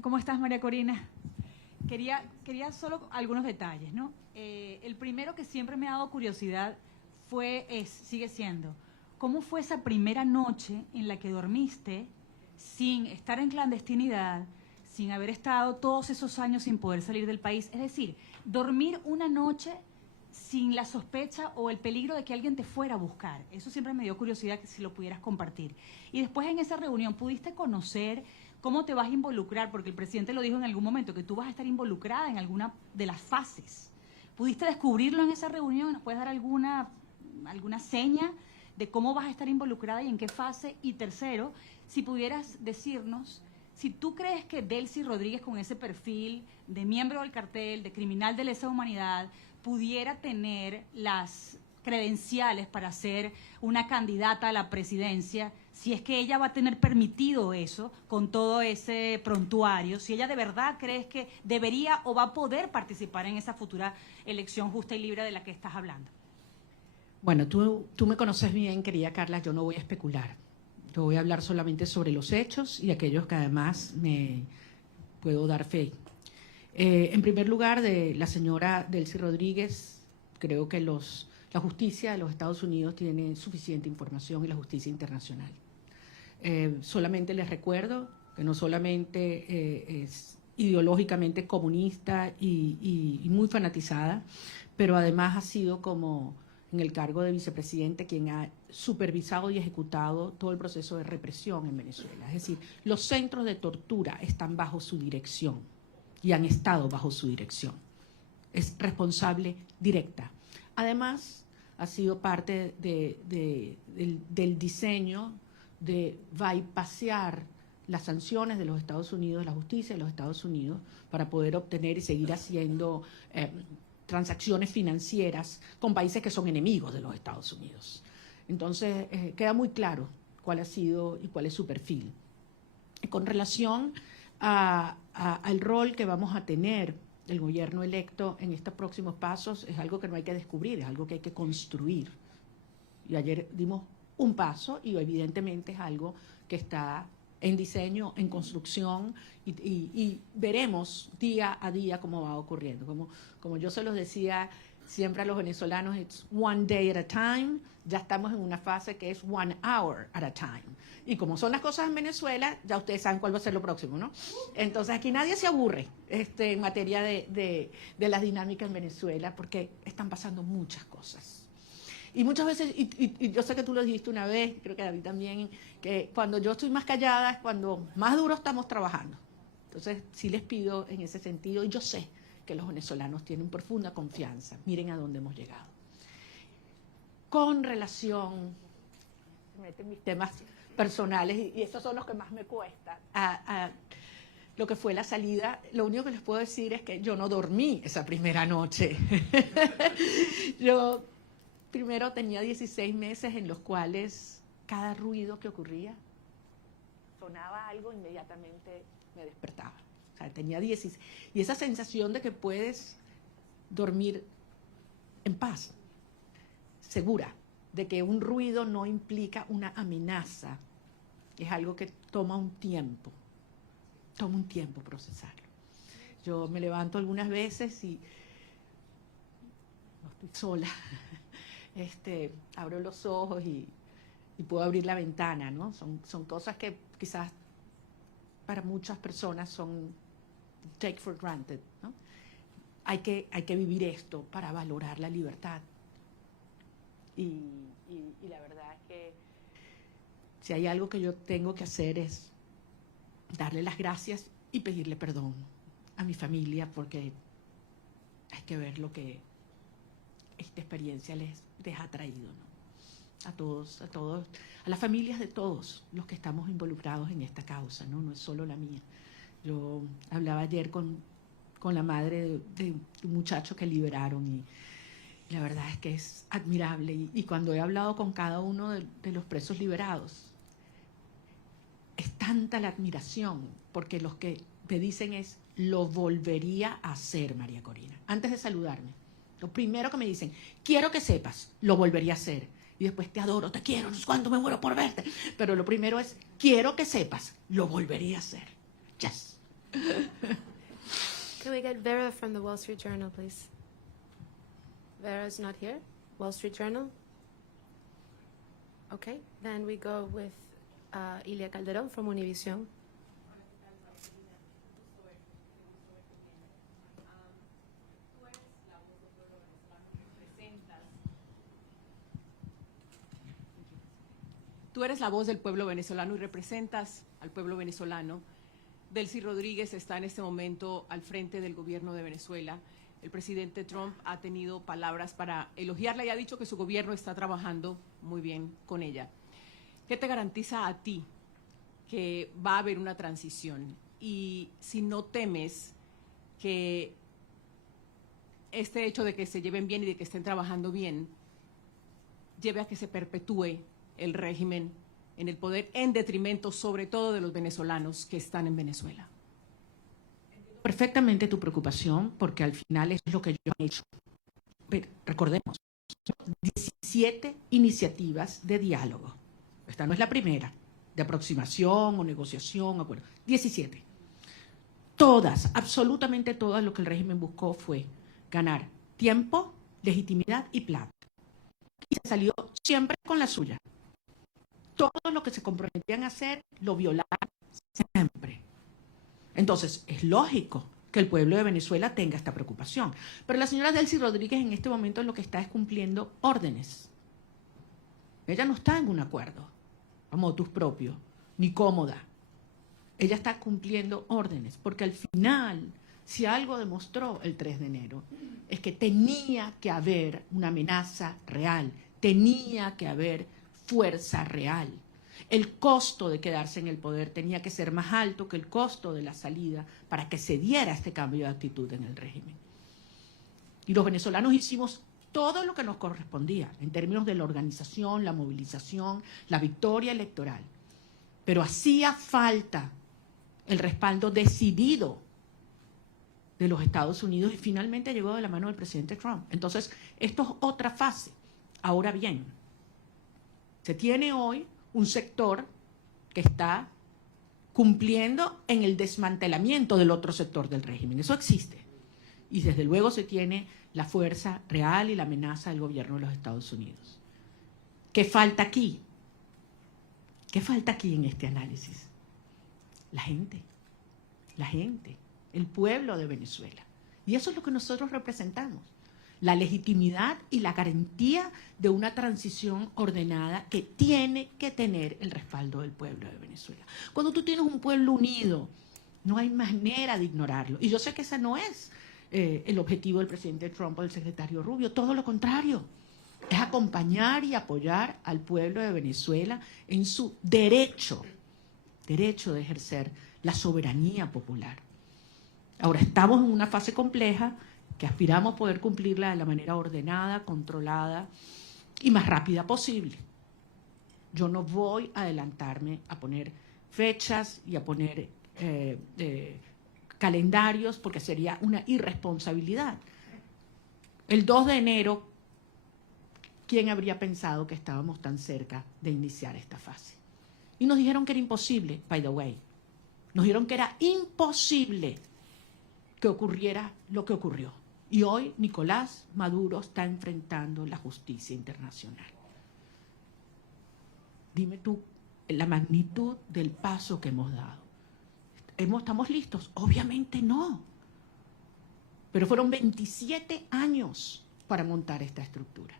¿Cómo estás, María Corina? Quería solo algunos detalles, ¿no? El primero que siempre me ha dado curiosidad sigue siendo, ¿cómo fue esa primera noche en la que dormiste sin estar en clandestinidad, sin haber estado todos esos años sin poder salir del país? Es decir, dormir una noche sin la sospecha o el peligro de que alguien te fuera a buscar. Eso siempre me dio curiosidad, que si lo pudieras compartir. Y después, en esa reunión, ¿pudiste conocer cómo te vas a involucrar? Porque el presidente lo dijo en algún momento, que tú vas a estar involucrada en alguna de las fases. ¿Pudiste descubrirlo en esa reunión? ¿Nos puedes dar alguna seña de cómo vas a estar involucrada y en qué fase? Y tercero, si pudieras decirnos si tú crees que Delcy Rodríguez, con ese perfil de miembro del cartel, de criminal de lesa humanidad, pudiera tener las credenciales para ser una candidata a la presidencia, si es que ella va a tener permitido eso con todo ese prontuario, si ella de verdad crees que debería o va a poder participar en esa futura elección justa y libre de la que estás hablando. Bueno, tú me conoces bien, querida Carla, yo no voy a especular. Yo voy a hablar solamente sobre los hechos y aquellos que además me puedo dar fe. En primer lugar, de la señora Delcy Rodríguez, creo que la justicia de los Estados Unidos tiene suficiente información, y la justicia internacional. Solamente les recuerdo que no solamente es ideológicamente comunista y muy fanatizada, pero además ha sido, como en el cargo de vicepresidente, quien ha supervisado y ejecutado todo el proceso de represión en Venezuela. Es decir, los centros de tortura están bajo su dirección y han estado bajo su dirección. Es responsable directa. Además, ha sido parte del diseño de bypassear las sanciones de los Estados Unidos, la justicia de los Estados Unidos, para poder obtener y seguir haciendo transacciones financieras con países que son enemigos de los Estados Unidos. Entonces, queda muy claro cuál ha sido y cuál es su perfil. Con relación al rol que vamos a tener el gobierno electo en estos próximos pasos, es algo que no hay que descubrir, es algo que hay que construir. Y ayer dimos un paso y evidentemente es algo que está en diseño, en construcción, y veremos día a día cómo va ocurriendo. Como yo se los decía siempre a los venezolanos, it's one day at a time. Ya estamos en una fase que es 1 hour at a time. Y como son las cosas en Venezuela, ya ustedes saben cuál va a ser lo próximo, ¿no? Entonces aquí nadie se aburre en materia de las dinámicas en Venezuela, porque están pasando muchas cosas. Y muchas veces, y yo sé que tú lo dijiste una vez, creo que David también, que cuando yo estoy más callada es cuando más duro estamos trabajando. Entonces sí les pido en ese sentido, y yo sé que los venezolanos tienen profunda confianza. Miren a dónde hemos llegado. Con relación, me meten mis temas personales, y esos son los que más me cuesta, a lo que fue la salida. Lo único que les puedo decir es que yo no dormí esa primera noche. Yo primero tenía 16 meses en los cuales cada ruido que ocurría, sonaba algo, inmediatamente me despertaba. O sea, tenía 16. Y esa sensación de que puedes dormir en paz, segura, de que un ruido no implica una amenaza, es algo que toma un tiempo procesarlo. Yo me levanto algunas veces y no estoy sola, abro los ojos y puedo abrir la ventana, ¿no? Son cosas que quizás para muchas personas son take for granted, ¿no? Hay que vivir esto para valorar la libertad. Y la verdad es que si hay algo que yo tengo que hacer es darle las gracias y pedirle perdón a mi familia, porque hay que ver lo que esta experiencia les ha traído, ¿no? A todos, a las familias de todos los que estamos involucrados en esta causa, ¿no? No es solo la mía. Yo hablaba ayer con la madre de un muchacho que liberaron y la verdad es que es admirable. Y cuando he hablado con cada uno de los presos liberados, es tanta la admiración, porque los que me dicen es, lo volvería a hacer, María Corina. Antes de saludarme, lo primero que me dicen, quiero que sepas, lo volvería a hacer. Y después, te adoro, te quiero, no sé cuánto me muero por verte. Pero lo primero es, quiero que sepas, lo volvería a hacer. Yes. Can we get Vera from the Wall Street Journal, please? Vera's not here. Wall Street Journal. Okay, then we go with Ilia Calderón from Univision. Tú eres la voz del pueblo venezolano y representas al pueblo venezolano. Delcy Rodríguez está en este momento al frente del gobierno de Venezuela. El presidente Trump ha tenido palabras para elogiarla y ha dicho que su gobierno está trabajando muy bien con ella. ¿Qué te garantiza a ti que va a haber una transición? Y si no temes que este hecho de que se lleven bien y de que estén trabajando bien lleve a que se perpetúe el régimen en el poder, en detrimento sobre todo de los venezolanos que están en Venezuela. Perfectamente tu preocupación, porque al final es lo que yo he hecho. Pero recordemos, 17 iniciativas de diálogo. Esta no es la primera, de aproximación o negociación, acuerdo. 17. Todas, absolutamente todas, lo que el régimen buscó fue ganar tiempo, legitimidad y plata. Y se salió siempre con la suya. Todo lo que se comprometían a hacer lo violaron siempre. Entonces, es lógico que el pueblo de Venezuela tenga esta preocupación. Pero la señora Delcy Rodríguez en este momento lo que está es cumpliendo órdenes. Ella no está en un acuerdo a motus propio, ni cómoda. Ella está cumpliendo órdenes, porque al final, si algo demostró el 3 de enero, es que tenía que haber una amenaza real, tenía que haber fuerza real. El costo de quedarse en el poder tenía que ser más alto que el costo de la salida para que se diera este cambio de actitud en el régimen. Y los venezolanos hicimos todo lo que nos correspondía en términos de la organización, la movilización, la victoria electoral. Pero hacía falta el respaldo decidido de los Estados Unidos y finalmente llegó de la mano del presidente Trump. Entonces, esto es otra fase. Ahora bien, se tiene hoy un sector que está cumpliendo en el desmantelamiento del otro sector del régimen. Eso existe. Y desde luego se tiene la fuerza real y la amenaza del gobierno de los Estados Unidos. ¿Qué falta aquí? ¿Qué falta aquí en este análisis? La gente, el pueblo de Venezuela. Y eso es lo que nosotros representamos. La legitimidad y la garantía de una transición ordenada que tiene que tener el respaldo del pueblo de Venezuela. Cuando tú tienes un pueblo unido, no hay manera de ignorarlo. Y yo sé que ese no es el objetivo del presidente Trump o del secretario Rubio, todo lo contrario. Es acompañar y apoyar al pueblo de Venezuela en su derecho de ejercer la soberanía popular. Ahora, estamos en una fase compleja que aspiramos poder cumplirla de la manera ordenada, controlada y más rápida posible. Yo no voy a adelantarme a poner fechas y a poner calendarios porque sería una irresponsabilidad. El 2 de enero, ¿quién habría pensado que estábamos tan cerca de iniciar esta fase? Y nos dijeron que era imposible, by the way. Nos dijeron que era imposible que ocurriera lo que ocurrió. Y hoy Nicolás Maduro está enfrentando la justicia internacional. Dime tú la magnitud del paso que hemos dado. ¿Estamos listos? Obviamente no. Pero fueron 27 años para montar esta estructura.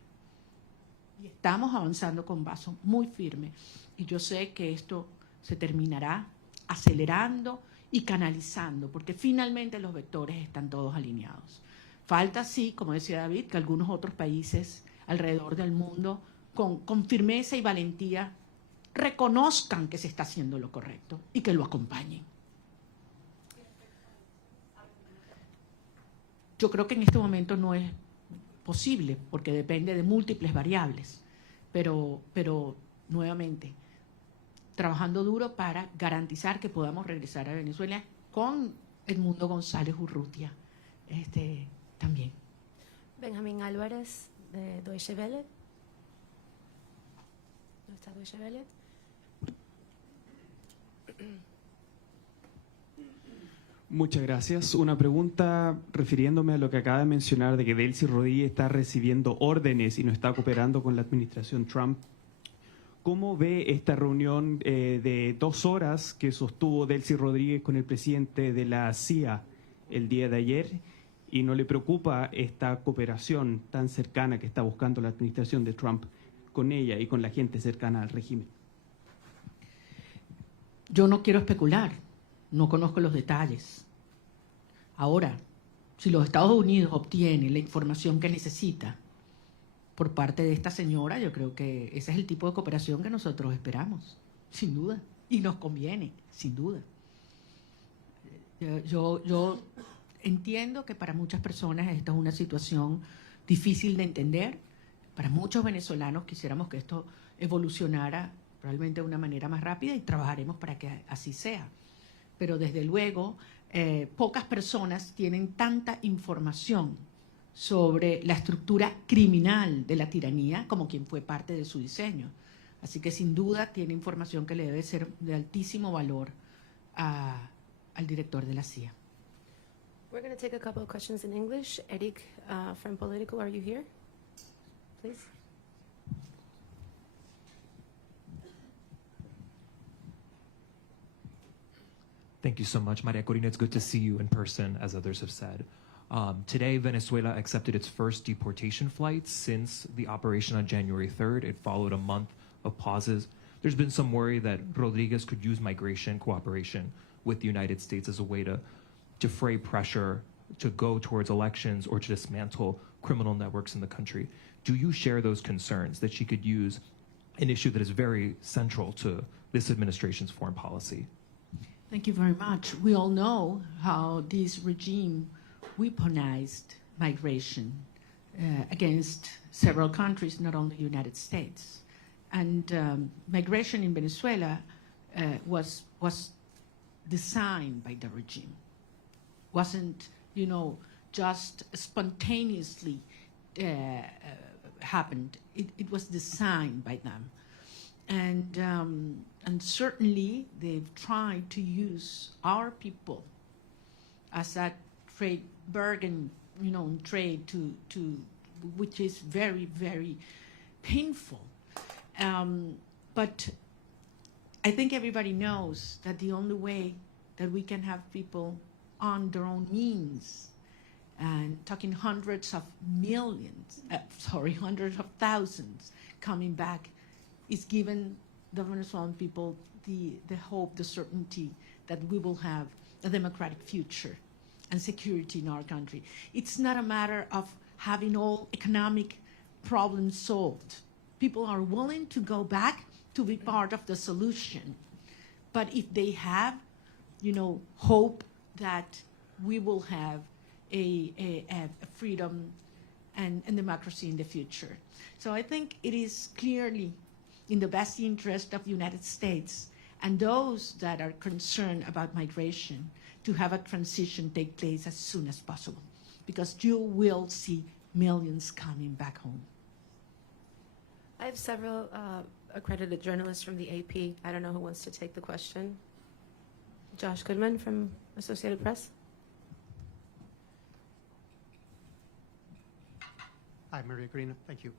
Y estamos avanzando con paso muy firme. Y yo sé que esto se terminará acelerando y canalizando, porque finalmente los vectores están todos alineados. Falta, sí, como decía David, que algunos otros países alrededor del mundo, con firmeza y valentía, reconozcan que se está haciendo lo correcto y que lo acompañen. Yo creo que en este momento no es posible, porque depende de múltiples variables, pero nuevamente, trabajando duro para garantizar que podamos regresar a Venezuela con Edmundo González Urrutia también. Benjamín Álvarez, de Deutsche Welle. ¿No está Deutsche Welle? Muchas gracias. Una pregunta refiriéndome a lo que acaba de mencionar de que Delcy Rodríguez está recibiendo órdenes y no está cooperando con la administración Trump. ¿Cómo ve esta reunión de 2 horas que sostuvo Delcy Rodríguez con el presidente de la CIA el día de ayer? ¿Y no le preocupa esta cooperación tan cercana que está buscando la administración de Trump con ella y con la gente cercana al régimen? Yo no quiero especular, no conozco los detalles. Ahora, si los Estados Unidos obtienen la información que necesita por parte de esta señora, yo creo que ese es el tipo de cooperación que nosotros esperamos, sin duda, y nos conviene, sin duda. Yo entiendo que para muchas personas esta es una situación difícil de entender. Para muchos venezolanos quisiéramos que esto evolucionara probablemente de una manera más rápida y trabajaremos para que así sea. Pero desde luego, pocas personas tienen tanta información sobre la estructura criminal de la tiranía como quien fue parte de su diseño. Así que sin duda tiene información que le debe ser de altísimo valor al director de la CIA. We're going to take a couple of questions in English. Eric, from Politico, are you here? Please. Thank you so much, María Corina. It's good to see you in person, as others have said. Today, Venezuela accepted its first deportation flights since the operation on January 3rd. It followed a month of pauses. There's been some worry that Rodriguez could use migration cooperation with the United States as a way to defray pressure to go towards elections or to dismantle criminal networks in the country. Do you share those concerns that she could use an issue that is very central to this administration's foreign policy? Thank you very much. We all know how this regime weaponized migration against several countries, not only the United States. And migration in Venezuela was designed by the regime. Wasn't, just spontaneously happened. It was designed by them. And certainly they've tried to use our people as a trade bargain, trade to which is very, very painful. But I think everybody knows that the only way that we can have people on their own means, and talking hundreds of thousands coming back, is given the Venezuelan people the hope, the certainty that we will have a democratic future and security in our country. It's not a matter of having all economic problems solved. People are willing to go back to be part of the solution. But if they have hope that we will have a freedom and democracy in the future. So I think it is clearly in the best interest of the United States and those that are concerned about migration to have a transition take place as soon as possible, because you will see millions coming back home. I have several accredited journalists from the AP. I don't know who wants to take the question. Josh Goodman from Associated Press. Hi, Maria Corina. Thank you.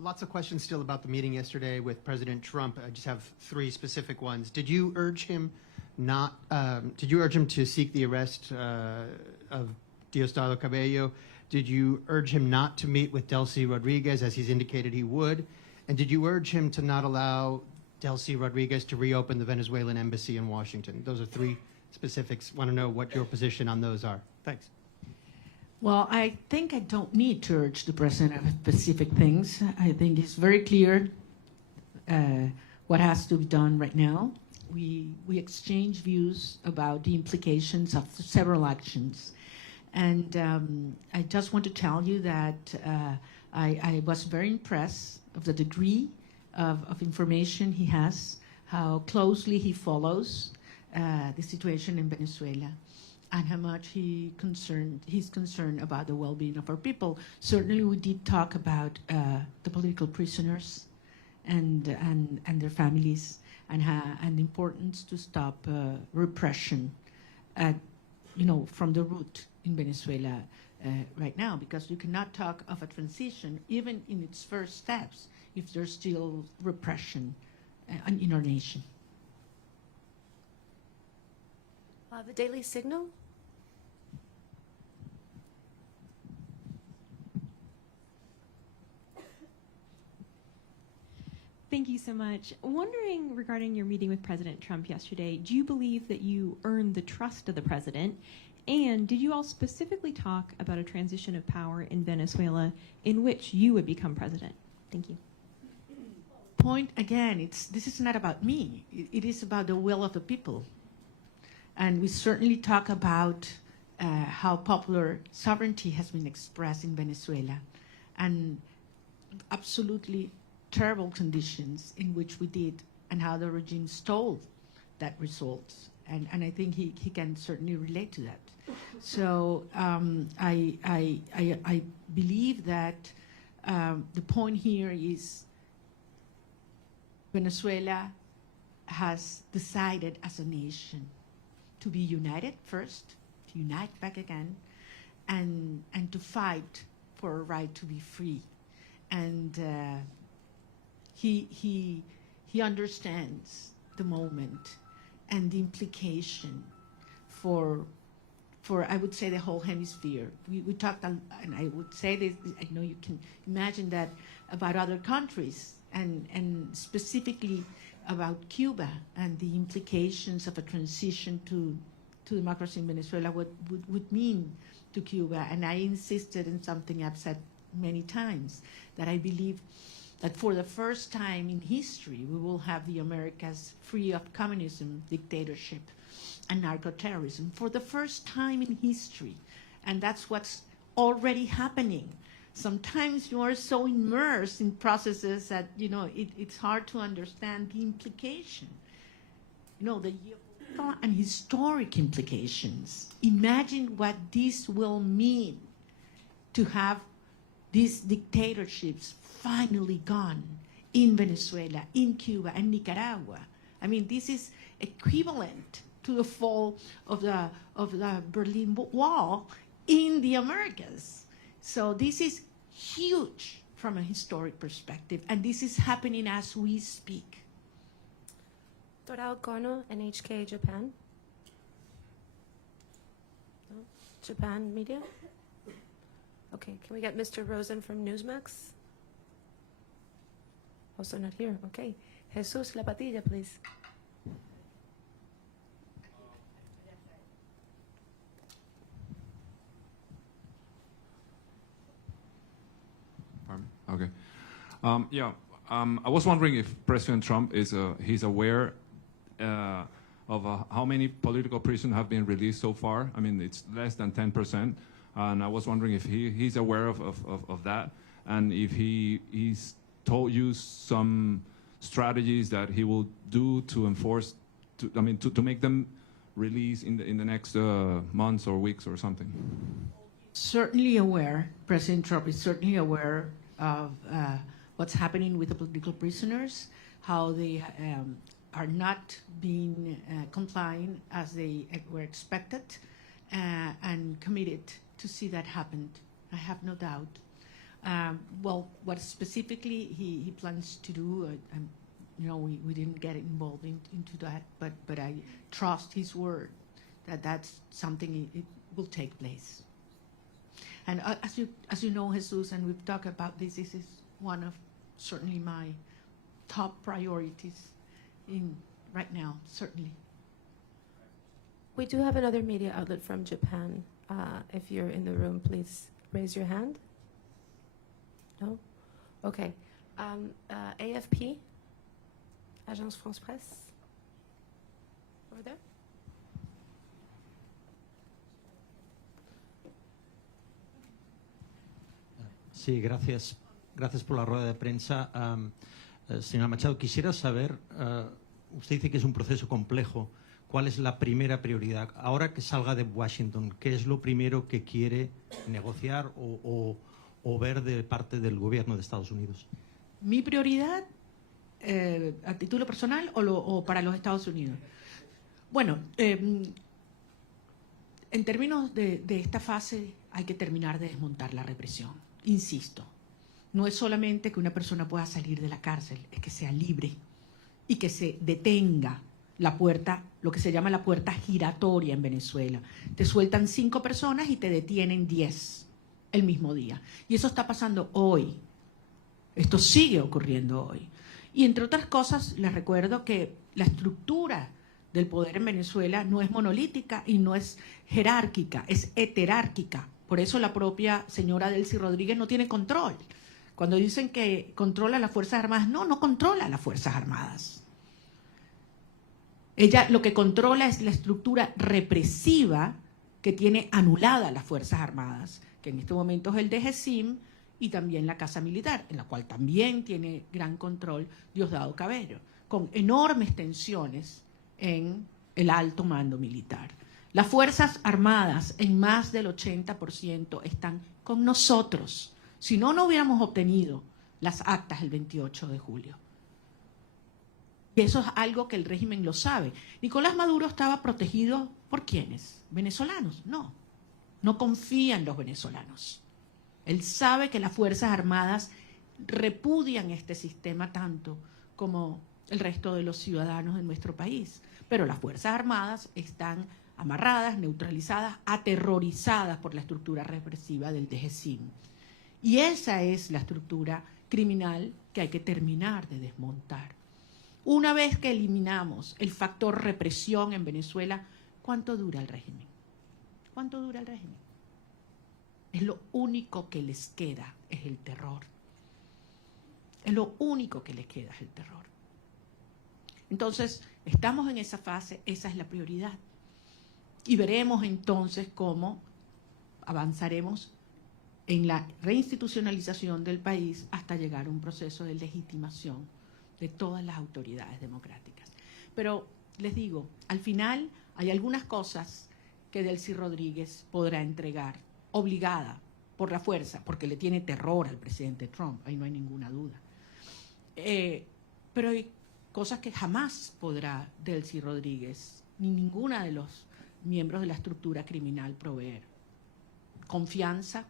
Lots of questions still about the meeting yesterday with President Trump. I just have three specific ones. Did you urge him to seek the arrest of Diosdado Cabello? Did you urge him not to meet with Delcy Rodriguez, as he's indicated he would? And did you urge him to not allow Delcy Rodriguez to reopen the Venezuelan embassy in Washington? Those are three specifics. Want to know what your position on those are. Thanks. Well, I think I don't need to urge the president of specific things. I think it's very clear what has to be done right now. We exchange views about the implications of several actions. And I just want to tell you that I was very impressed of the degree of information he has, how closely he follows the situation in Venezuela, and how much he's concerned about the well-being of our people. Certainly, we did talk about the political prisoners and their families, and the importance to stop repression from the root in Venezuela right now, because you cannot talk of a transition, even in its first steps, if there's still repression in our nation. The Daily Signal. Thank you so much. Wondering regarding your meeting with President Trump yesterday, do you believe that you earned the trust of the president? And did you all specifically talk about a transition of power in Venezuela in which you would become president? Thank you. Point again, this is not about me. It is about the will of the people. And we certainly talk about how popular sovereignty has been expressed in Venezuela, and absolutely terrible conditions in which we did, and how the regime stole that result. And I think he can certainly relate to that. So I believe that the point here is Venezuela has decided as a nation to be united first, to unite back again, and to fight for a right to be free. And he understands the moment and the implication for I would say the whole hemisphere. We talked, and I would say this, I know you can imagine that about other countries, and specifically about Cuba and the implications of a transition to democracy in Venezuela, what would mean to Cuba. And I insisted in something I've said many times, that I believe that for the first time in history, we will have the Americas free of communism, dictatorship, and narco-terrorism, for the first time in history. And that's what's already happening. Sometimes you are so immersed in processes that, it's hard to understand the implication. The geopolitical and historic implications. Imagine what this will mean to have these dictatorships finally gone in Venezuela, in Cuba, and Nicaragua. I mean, this is equivalent to the fall of the Berlin Wall in the Americas. So this is huge from a historic perspective, and this is happening as we speak. Torao Kono, NHK Japan. No? Japan Media? Okay, can we get Mr. Rosen from Newsmax? Also not here, okay. Jesus Lapatilla, please. Okay. I was wondering if President Trump he's aware of how many political prisoners have been released so far. I mean, it's less than 10%. And I was wondering if he's aware of that, and if he's told you some strategies that he will do to enforce, to make them release in the next months or weeks or something. Certainly aware. President Trump is certainly aware of what's happening with the political prisoners, how they are not being complying as they were expected, and committed to see that happen. I have no doubt. Well, what specifically he plans to do, we didn't get involved into that, but I trust his word that that's something it will take place. And as you know, Jesus, and we've talked about this is one of certainly my top priorities right now, certainly. We do have another media outlet from Japan. If you're in the room, please raise your hand. No? Okay. AFP, Agence France Presse. Over there. Sí, gracias. Gracias por la rueda de prensa. Señora Machado, quisiera saber, usted dice que es un proceso complejo. ¿Cuál es la primera prioridad? Ahora que salga de Washington, ¿qué es lo primero que quiere negociar o ver de parte del gobierno de Estados Unidos? Mi prioridad, a título personal o para los Estados Unidos. Bueno, en términos de esta fase hay que terminar de desmontar la represión. Insisto, no es solamente que una persona pueda salir de la cárcel, es que sea libre y que se detenga la puerta, lo que se llama la puerta giratoria en Venezuela. Te sueltan 5 personas y te detienen 10 el mismo día. Y eso está pasando hoy. Esto sigue ocurriendo hoy. Y entre otras cosas, les recuerdo que la estructura del poder en Venezuela no es monolítica y no es jerárquica, es heterárquica. Por eso la propia señora Delcy Rodríguez no tiene control. Cuando dicen que controla las Fuerzas Armadas, no controla las Fuerzas Armadas. Ella lo que controla es la estructura represiva que tiene anulada las Fuerzas Armadas, que en este momento es el DGCIM y también la Casa Militar, en la cual también tiene gran control Diosdado Cabello, con enormes tensiones en el alto mando militar. Las Fuerzas Armadas, en más del 80%, están con nosotros. Si no, no hubiéramos obtenido las actas el 28 de julio. Y eso es algo que el régimen lo sabe. Nicolás Maduro estaba protegido ¿por quiénes? ¿Venezolanos? No confía en los venezolanos. Él sabe que las Fuerzas Armadas repudian este sistema tanto como el resto de los ciudadanos de nuestro país. Pero las Fuerzas Armadas están amarradas, neutralizadas, aterrorizadas por la estructura represiva del DGCIM. Y esa es la estructura criminal que hay que terminar de desmontar. Una vez que eliminamos el factor represión en Venezuela, ¿cuánto dura el régimen? ¿Cuánto dura el régimen? Es lo único que les queda, es el terror. Es lo único que les queda, es el terror. Entonces, estamos en esa fase, esa es la prioridad. Y veremos entonces cómo avanzaremos en la reinstitucionalización del país hasta llegar a un proceso de legitimación de todas las autoridades democráticas. Pero les digo, al final hay algunas cosas que Delcy Rodríguez podrá entregar, obligada por la fuerza, porque le tiene terror al presidente Trump, ahí no hay ninguna duda. Pero hay cosas que jamás podrá Delcy Rodríguez, ni ninguna de los miembros de la estructura criminal proveer. Confianza,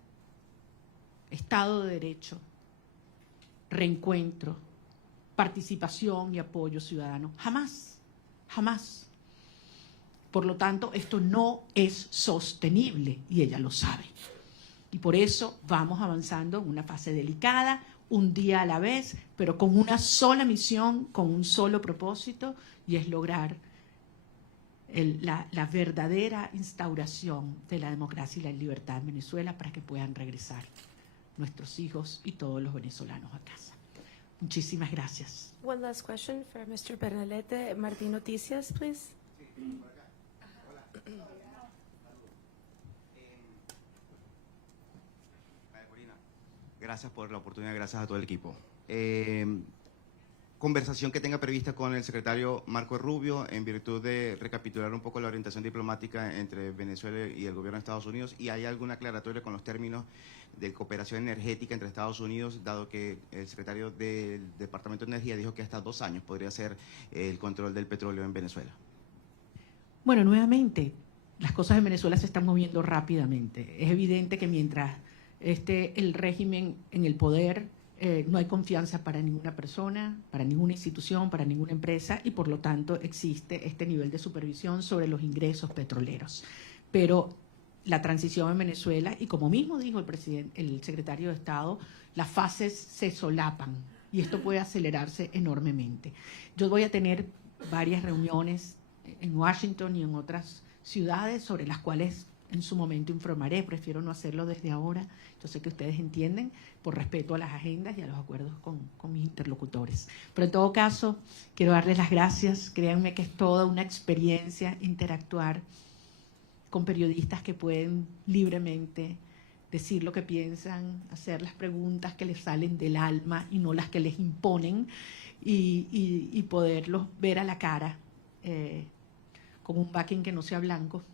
Estado de Derecho, reencuentro, participación y apoyo ciudadano. Jamás, jamás. Por lo tanto, esto no es sostenible y ella lo sabe. Y por eso vamos avanzando en una fase delicada, un día a la vez, pero con una sola misión, con un solo propósito, y es lograr la verdadera instauración de la democracia y la libertad en Venezuela para que puedan regresar nuestros hijos y todos los venezolanos a casa. Muchísimas gracias. One last question for Mr. Bernalete. Martín Noticias, please. María Corina, gracias por la oportunidad, gracias a todo el equipo. Conversación que tenga prevista con el secretario Marco Rubio en virtud de recapitular un poco la orientación diplomática entre Venezuela y el gobierno de Estados Unidos, y hay alguna aclaratoria con los términos de cooperación energética entre Estados Unidos, dado que el secretario del Departamento de Energía dijo que hasta 2 años podría ser el control del petróleo en Venezuela. Bueno, nuevamente, las cosas en Venezuela se están moviendo rápidamente. Es evidente que mientras esté el régimen en el poder, no hay confianza para ninguna persona, para ninguna institución, para ninguna empresa, y por lo tanto existe este nivel de supervisión sobre los ingresos petroleros. Pero la transición en Venezuela, y como mismo dijo el secretario de Estado, las fases se solapan y esto puede acelerarse enormemente. Yo voy a tener varias reuniones en Washington y en otras ciudades sobre las cuales en su momento informaré. Prefiero no hacerlo desde ahora. Yo sé que ustedes entienden, por respeto a las agendas y a los acuerdos con mis interlocutores. Pero en todo caso, quiero darles las gracias. Créanme que es toda una experiencia interactuar con periodistas que pueden libremente decir lo que piensan, hacer las preguntas que les salen del alma y no las que les imponen, y poderlos ver a la cara con un backing que no sea blanco.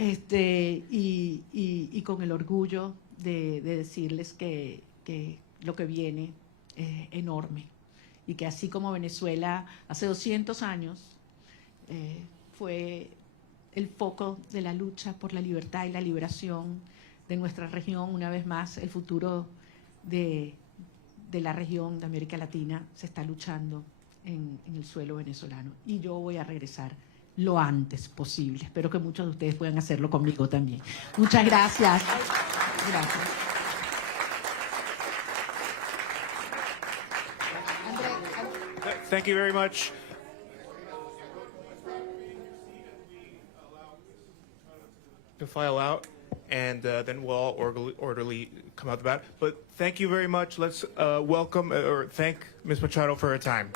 Y con el orgullo de decirles que lo que viene es enorme, y que así como Venezuela hace 200 años fue el foco de la lucha por la libertad y la liberación de nuestra región, una vez más el futuro de la región de América Latina se está luchando en el suelo venezolano, y yo voy a regresar lo antes posible. Espero que muchos de ustedes puedan hacerlo conmigo también. Muchas gracias. Gracias. Thank you very much. To file out, and then we'll all orderly come out the back. But thank you very much. Let's welcome or thank Ms. Machado for her time.